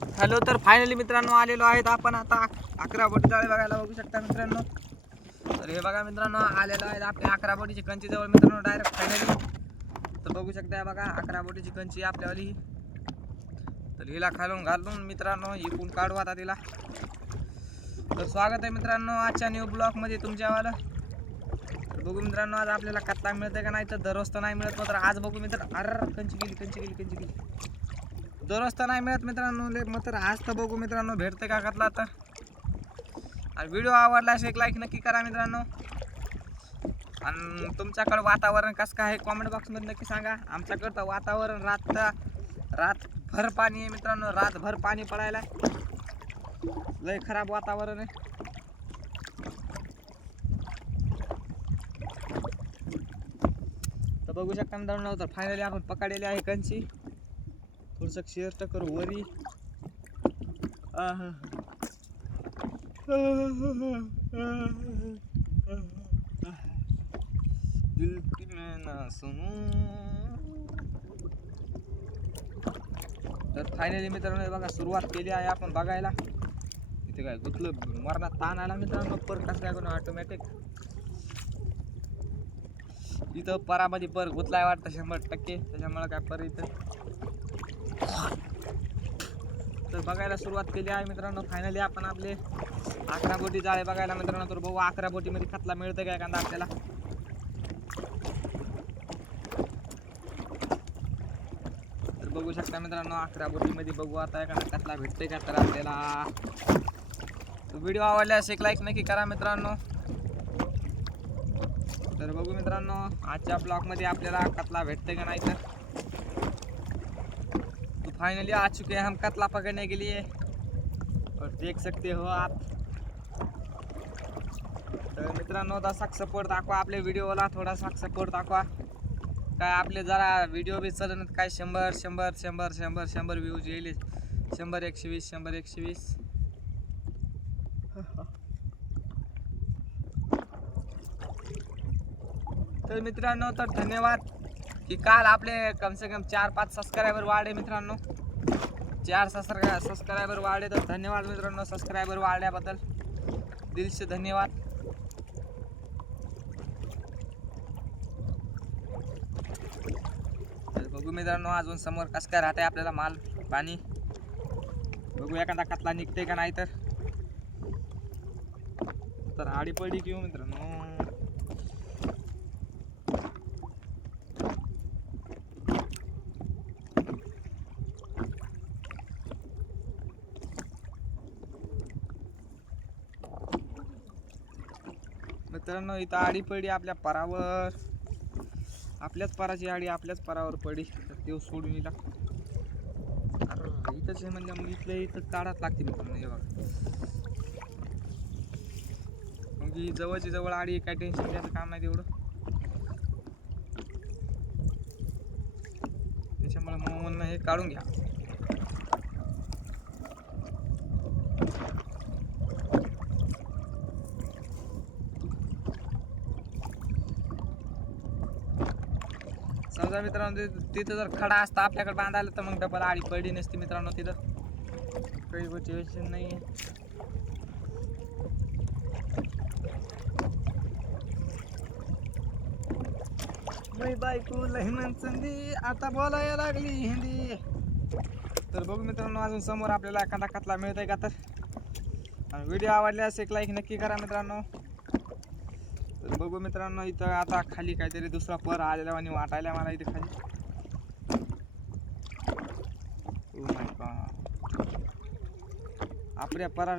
Hello, तर finally मित्रांनो आलेलो आहेत आपण आता 11 बोटी जाळे बघायला. बघू शकता मित्रांनो. तर हे बघा मित्रांनो आलेलो आहे आपल्या 11 बोटीची कंची जवळ मित्रांनो डायरेक्ट फायनली. तर बघू शकता बघा 11 बोटीची कंची आपल्यावाली. तर हिला खालून घालून मित्रांनो इकून काढू आता तिला. तर स्वागत आहे मित्रांनो आजच्या न्यू ब्लॉग मध्ये तुमच्यावाला. तर बघू मित्रांनो आज आपल्याला कत्ता मिळते का नाही. तर दररोज तर नाही मिळत, मात्र आज बघू मित्रांनो. अरे कंची गेली. दररोज तर नाही मिळत मित्रांनो मात्र आज तर बघू मित्रांनो भेटते का कतला. तर आणि व्हिडिओ आवडल्यास एक लाईक नक्की करा मित्रांनो. आणि तुमच्याकडे वातावरण कसं काय आहे कॉमेंट बॉक्समध्ये नक्की सांगा. आमच्याकडं वातावरण रातभर पाणी आहे मित्रांनो. रातभर पाणी पडायला लय खराब वातावरण आहे. तर बघू शकता मित्रांनो. तर फायनली आपण पकडलेली आहे कंची. थोडंसं शेअर करू वरी. दिल की मैं ना सुनू. तर फायनली मित्रांनो हे बघा सुरुवात केली आहे आपण बघायला. इथे काय गुतलं मरणात ताण आला मित्रांनो. पर कसं काय करून ऑटोमॅटिक इथं परामध्ये पर गुतलाय वाटतं 100%. त्याच्यामुळे काय पर इथं. तर बघायला सुरुवात केली आहे मित्रांनो. फायनली आपण आपले 11 बोटी जाळे बघायला मित्रांनो. तर बघू 11 बोटीमध्ये कतला मिळतं काय एखादा आपल्याला. तर बघू शकता मित्रांनो 11 बोटीमध्ये बघू आता एखादा कतला भेटते का तर आपल्याला. तर व्हिडिओ आवडल्यास एक लाईक नक्की करा मित्रांनो. तर बघू मित्रांनो आजच्या ब्लॉगमध्ये आपल्याला कतला भेटते का नाही. तर तो फाइनली आ चुके हैं हम कतला पकड़ने के लिए और देख सकते हो आप. तर मित्रांनो तसा सपोर्ट दाखवा आपल्या व्हिडिओला. थोडासा सपोर्ट दाखवा. काय आपले जरा व्हिडिओ बी चालत काय 100 व्ह्यूज येईल. 100 120. तर मित्रांनो तर धन्यवाद की काल आपले कम से कम 4-5 सबस्क्रायबर वाढले मित्रांनो. 4 सबस्क्रायबर वाढले. तर धन्यवाद मित्रांनो सबस्क्रायबर वाढल्याबद्दल दिल से धन्यवाद. तर बघू मित्रांनो अजून समोर कसं काय राहते आपल्याला माल पाणी. बघू एखादा कतला निघते का नाही. तर आडी पडी घेऊ मित्रांनो. मित्रांनो इथं आडी पडी आपल्या परावर. आपल्याच पराची आडी आपल्याच परावर पडी. तर ते सोडून इला इथंच आहे म्हणजे मग इथं काढाच लागते मित्रांनो. हे बघा मग ही जवळची जवळ आडी काय टेन्शन घ्यायचं काम नाही तेवढं. त्याच्यामुळे मग म्हणणं हे काढून घ्या. समजा मित्रांनो तिथं जर खडा असता आपल्याकडे बांधायला तर मग डबल आडी पडली नसती मित्रांनो. तिथं काही गोष्टी नाही. बायको लहिमन संधी आता बोलायला लागली हिंदी. तर बघू मित्रांनो अजून समोर आपल्याला एखादा कतला मिळतंय का. तर व्हिडिओ आवडल्यास एक लाईक नक्की करा मित्रांनो. तर बघू मित्रांनो इथं आता खाली काहीतरी दुसरा पर आलेला आणि वाटायला मला इथे खाली. आपल्या परा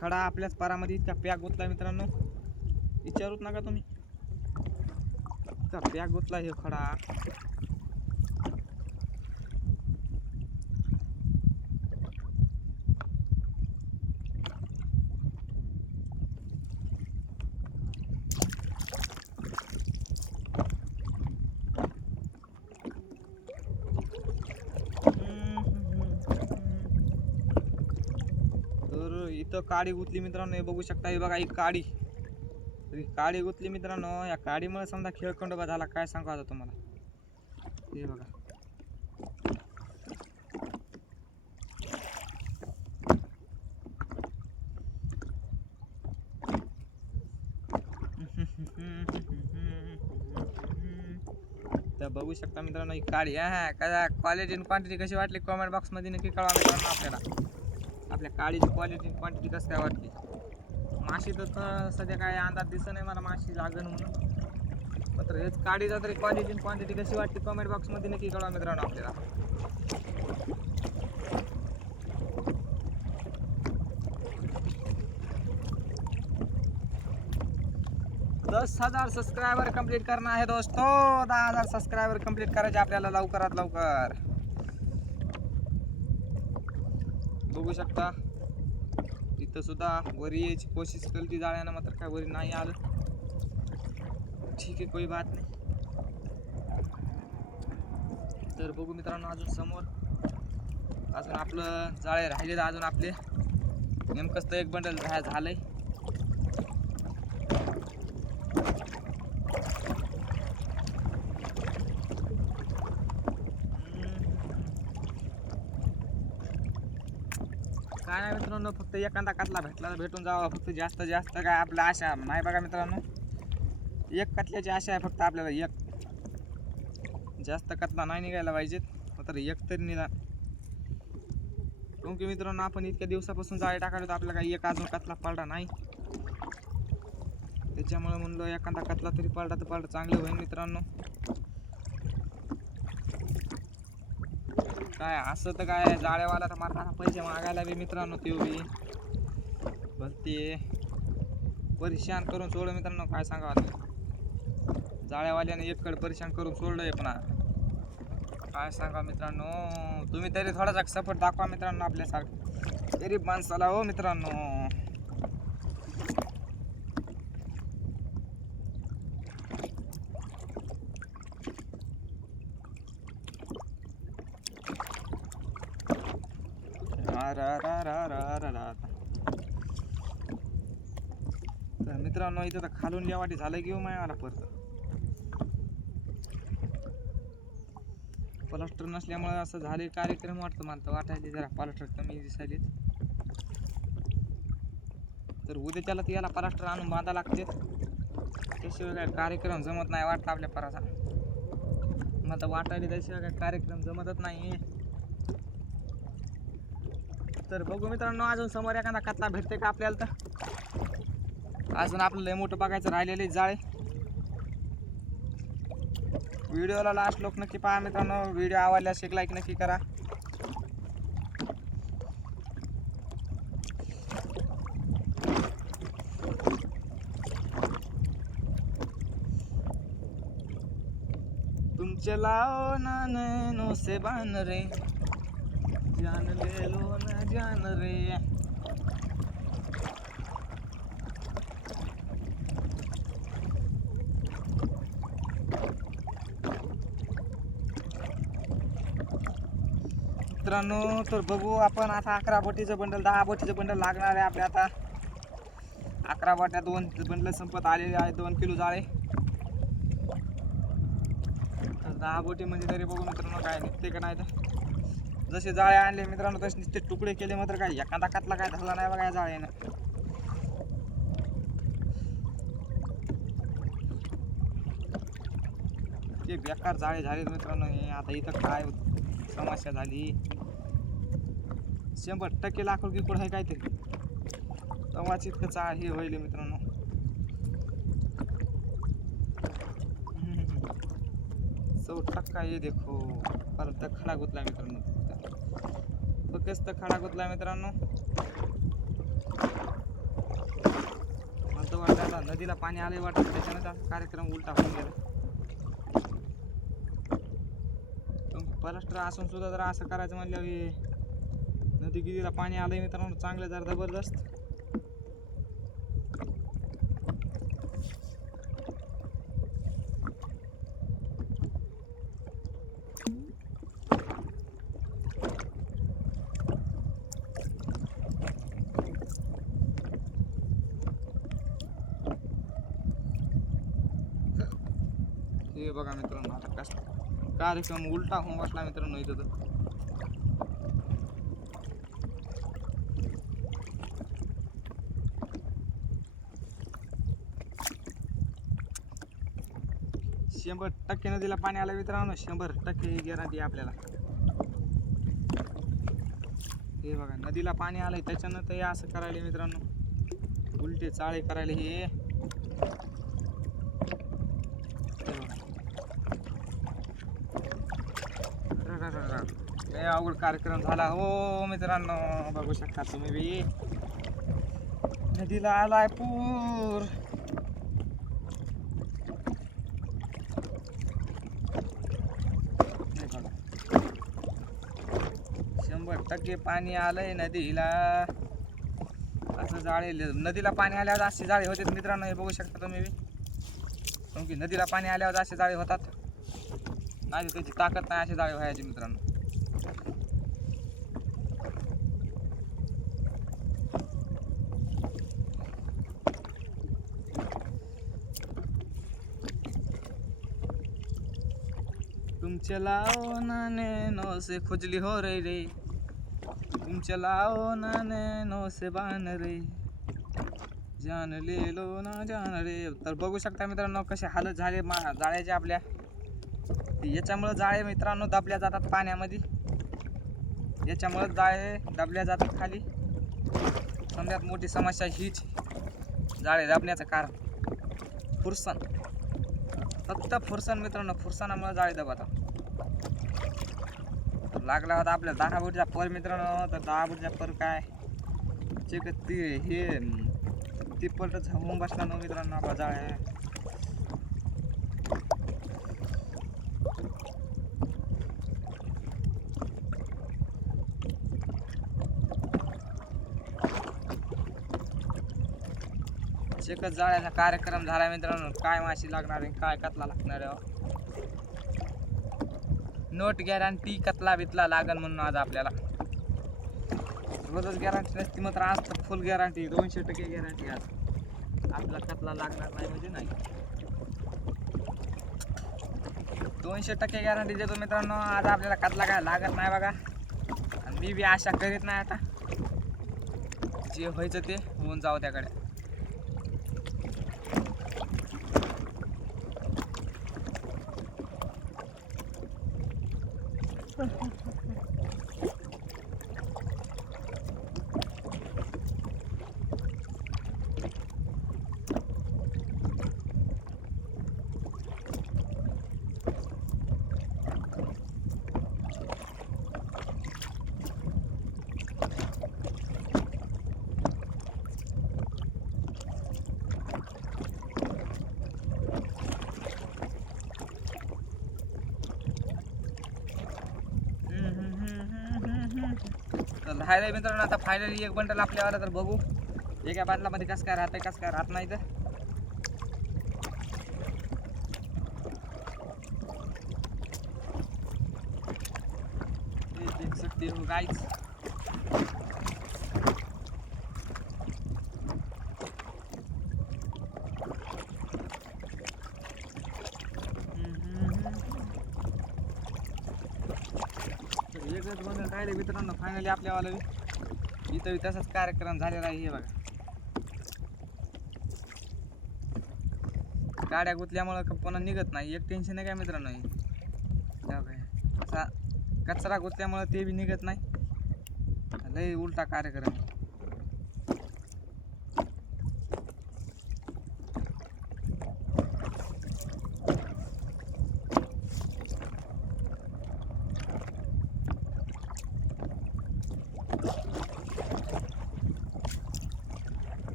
खडा आपल्याच परामध्ये इतका पॅक गुतला मित्रांनो. विचारूच नका तुम्ही इतका पॅक गुतला हे खडा. इथं काडी गुतली मित्रांनो. हे बघू शकता. हे बघा ही काडी. काडी गुतली मित्रांनो. या काडीमुळे समजा खेळखंडोबा झाला काय सांगू आता तुम्हाला. हे बघा तर बघू शकता मित्रांनो ही काळी हा कशा क्वालिटी आणि क्वांटिटी कशी वाटली कमेंट बॉक्समध्ये नक्की कळवा मित्रांनो आपल्याला आपल्या काळीची क्वालिटी आणि क्वांटिटी कसं काय वाटली. माशी तर सध्या काय अंदाज दिसत नाही मला माशी लागण म्हणून मात्र हेच काळीचा तरी क्वालिटी आणि क्वांटिटी कशी वाटली कमेंट बॉक्समध्ये नक्की कळवा मित्रांनो आपल्याला. 10,000 सबस्क्राइबर कंप्लीट करना है दोस्तों. 10,000 सबस्क्राइबर कंप्लीट करायचे आपल्याला लवकरात लवकर. बघू शकता इथं सुद्धा वरी यायची कोशिश केली जाळ्यानं मात्र काय वरी नाही आलं. ठीक आहे कोई बात नाही. तर बघू मित्रांनो अजून समोर अजून आपलं जाळे राहिले अजून आपले नेमकंच तर एक बंडल झालंय. काय नाही मित्रांनो फक्त एखादा कतला भेटून जावा फक्त जास्त काय आपल्या आशा नाही बघा मित्रांनो. एक कतल्याची आशा आहे फक्त आपल्याला एक जास्त कतला नाही निघायला पाहिजेत मात्र एक तरी निघा. कारण की मित्रांनो आपण इतक्या दिवसापासून जाळे टाकायला तर आपल्याला काही एक अजून कतला पडला नाही त्याच्यामुळे म्हणलं एखादा कतला तरी पडला तर पडला चांगलं होईल मित्रांनो. काय असं तर काय जाळेवाला तर मला पैसे मागायला बी मित्रांनो ते बी भलते परेशान करून सोडलं मित्रांनो. काय सांगा जाळेवाल्याने एककडे परेशान करून सोडलंय पण काय सांगा मित्रांनो. तुम्ही तरी थोडासा सपोर्ट दाखवा मित्रांनो आपल्यासारखं गरीब माणसाला हो मित्रांनो. तर मित्रांनो इथं तर खालून लिहावाटी झालं की मला परत प्लास्टर नसल्यामुळे असं झाले कार्यक्रम वाटतं मला वाटायले जरा प्लास्टर कमी दिसायले. तर उद्याच्याला ती याला प्लास्टर आणून बांधा लागते त्याशिवाय काय कार्यक्रम जमत नाही वाटतं आपल्या पराचा. मला वाटायले त्याशिवाय काय कार्यक्रम जमतच नाही. तर बघू मित्रांनो अजून समोर एखादा कतला भेटते का आपल्याला. तर अजून आपलं लय मोठं बघायचं राहिलेले जाळे. व्हिडिओला लास्ट लोक नक्की पहा मित्रांनो. व्हिडिओ आवडल्यास एक लाईक नक्की करा. तुम चलाओ ना नैनों से बान रे जान ले लो ना जान रे. मित्रांनो तर बघू आपण आता 11 बोटीचं बंडल 10 बोटीचं बंडल लागणार आहे आपल्या. आता 11 बोट्या 2 बंडल संपत आलेले आहे 2 किलो जाळे. तर 10 बोटी म्हणजे तरी बघू मित्रांनो काय निघते का नाही. तर जसे जाळे आणले मित्रांनो तसे नुसते तुकडे केले मात्र काय एखादा कतला काय झाला नाही बघा या जाळ्यानं. ते बेकार जाळे झाले मित्रांनो. हे आता इथं काय समस्या झाली 100% लाकूड गिकूड आहे काहीतरी तवाच इतकं हे होईल मित्रांनो. 100% ये देखो परत खडा गुतला मित्रांनो. फक्त खडा गुतला मित्रांनो. मला वाटतं नदीला पाणी आले वाटतं त्याच्यानं कार्यक्रम उलटा होऊन गेला. प्लास्टर असून सुद्धा जर असं करायचं म्हणल्यावर नदी गिरीला पाणी आलंय मित्रांनो चांगलं जर जबरदस्त. हे बघा मित्रांनो आता कसं कार्यक्रम उलटा होऊन बसला मित्रांनो इथं. तर 100% नदीला पाणी आलं मित्रांनो, 100% गॅरंटी आपल्याला. हे बघा नदीला पाणी आलंय त्याच्यानं तर हे असं करायला मित्रांनो, उलटे चाळे करायला हे. लय अवघड कार्यक्रम झाला हो मित्रांनो, बघू शकता तुम्ही बी. नदीला आलाय पूर. हे बघा 100% पाणी आलंय नदीला. असं जाळे नदीला पाणी आल्यावर असे जाळे होते मित्रांनो, हे बघू शकता तुम्ही बी. कारण की नदीला पाणी आल्यावर असे जाळे होतात, नाही त्याची ताकद नाही असे जाळे व्हायचे मित्रांनो. तुम चलाओ ना नैनो से खुजली हो रही रे, तुम चलाओ ना नैनो से बान रे, जान ले लो ना जान रे. तर बघू शकता मित्रांनो कसे हालत झाले जाळ्याचे आपल्या. याच्यामुळे जाळे मित्रांनो दबल्या जातात पाण्यामध्ये, याच्यामुळे जाळे दबल्या जातात खाली. सगळ्यात मोठी समस्या हीच, जाळे दबण्याचं कारण फुरसन. फक्त फुरसन मित्रांनो, फुरसनामुळे जाळे दबतात. लागला होता आपल्या 10 फुटचा पर मित्रांनो, तर 10 फुटचा पर काय हे तिप्पट होऊन बसला ना मित्रांनो आपला जाळे. एकच जाळ्याचा कार्यक्रम झाला मित्रांनो. काय माशी लागणार आहे, काय कतला लागणार आहे. नोट गॅरंटी कतला बितला लागन म्हणून आज आपल्याला. रोजच गॅरंटी नसती मात्र आज तर फुल गॅरंटी, 200% गॅरंटी. आज आपला कतला लागणार नाही म्हणजे नाही. 200% गॅरंटी देतो मित्रांनो. आज आपल्याला कतला काय लागत नाही बघा. आणि मी बी आशा करीत नाही, आता जे व्हायचं ते होऊन जाऊ त्याकडे. तर राहिलं मित्रांनो आता फायनली एक बंडल आपल्याला. तर बघू एका बांधलामध्ये कसं काय राहतंय, कसं काय राहत नाही. तर देख सकते हो गाइस. एकच बंडल राहिले मित्रांनो फायनली आपल्यावाला. इथं तसाच कार्यक्रम झालेला आहे. हे बघा गाड्या गुतल्यामुळं पुन्हा निघत नाही. एक टेन्शन आहे काय मित्रांनो, असा कचरा गुतल्यामुळं ते बी निघत नाही. लय उलटा कार्यक्रम.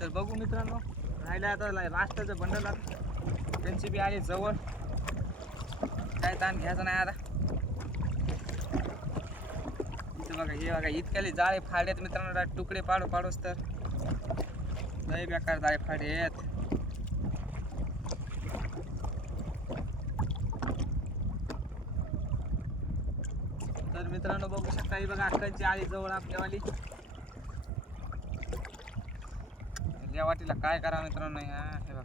तर बघू मित्रांनो राहिलं आता लास्टचं बंडल. त्यांची बी आली जवळ, काय ताण घ्यायचं नाही आता. इथं बघा हे बघा इतक्याले जाळे फाड्यात मित्रांनो, तुकडे पाडूस तर लय बेकार जाळे फाड्यात. तर मित्रांनो बघू शकता ही बघा अक्काची आली जवळ आपल्यावाली. या वाटीला काय करा मित्रांनो, हे बघा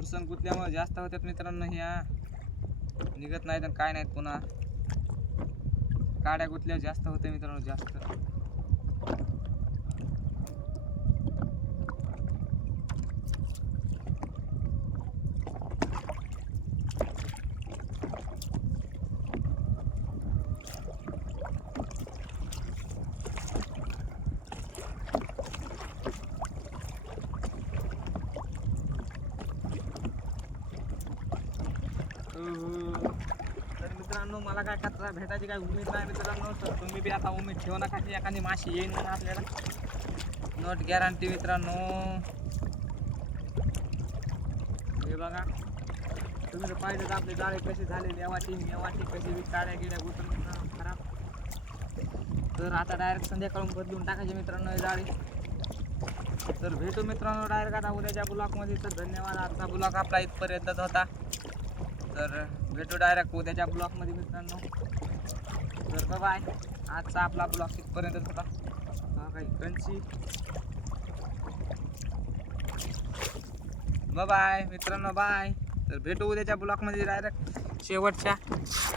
फुरसन कुठल्यामुळे जास्त होत्यात मित्रांनो. ह्या निघत नाहीत आणि काय नाहीत. पुन्हा काड्या कुठल्या जास्त होते मित्रांनो जास्त. तर मित्रांनो मला काय कचरा भेटायची काय उमेद नाही मित्रांनो. तर तुम्ही बी आता उमेद ठेवू नका की एखादी माशी येईल म्हणून आपल्याला. नॉट गॅरंटी मित्रांनो. हे बघा तुम्ही तर पाहिजे तर आपले जाळे कसे झाले नेवाटी कशी बी काड्या गिड्या गुतून मित्रांनो खराब. तर आता डायरेक्ट संध्याकाळून बदलून टाकायचे मित्रांनो हे जाळे. तर भेटू मित्रांनो डायरेक्ट आता उद्याच्या ब्लॉकमध्ये. तर धन्यवाद. आजचा ब्लॉक आपला इथपर्यंतच होता. तर भेटू डायरेक्ट उद्याच्या ब्लॉकमध्ये मित्रांनो. तर बाय. आजचा आपला ब्लॉक इथपर्यंतच होता. काही कंची बाय मित्रांनो बाय. तर भेटू उद्याच्या ब्लॉकमध्ये डायरेक्ट शेवटच्या.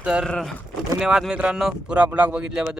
तर धन्यवाद मित्रांनो पुरा ब्लॉग बघितल्याबद्दल.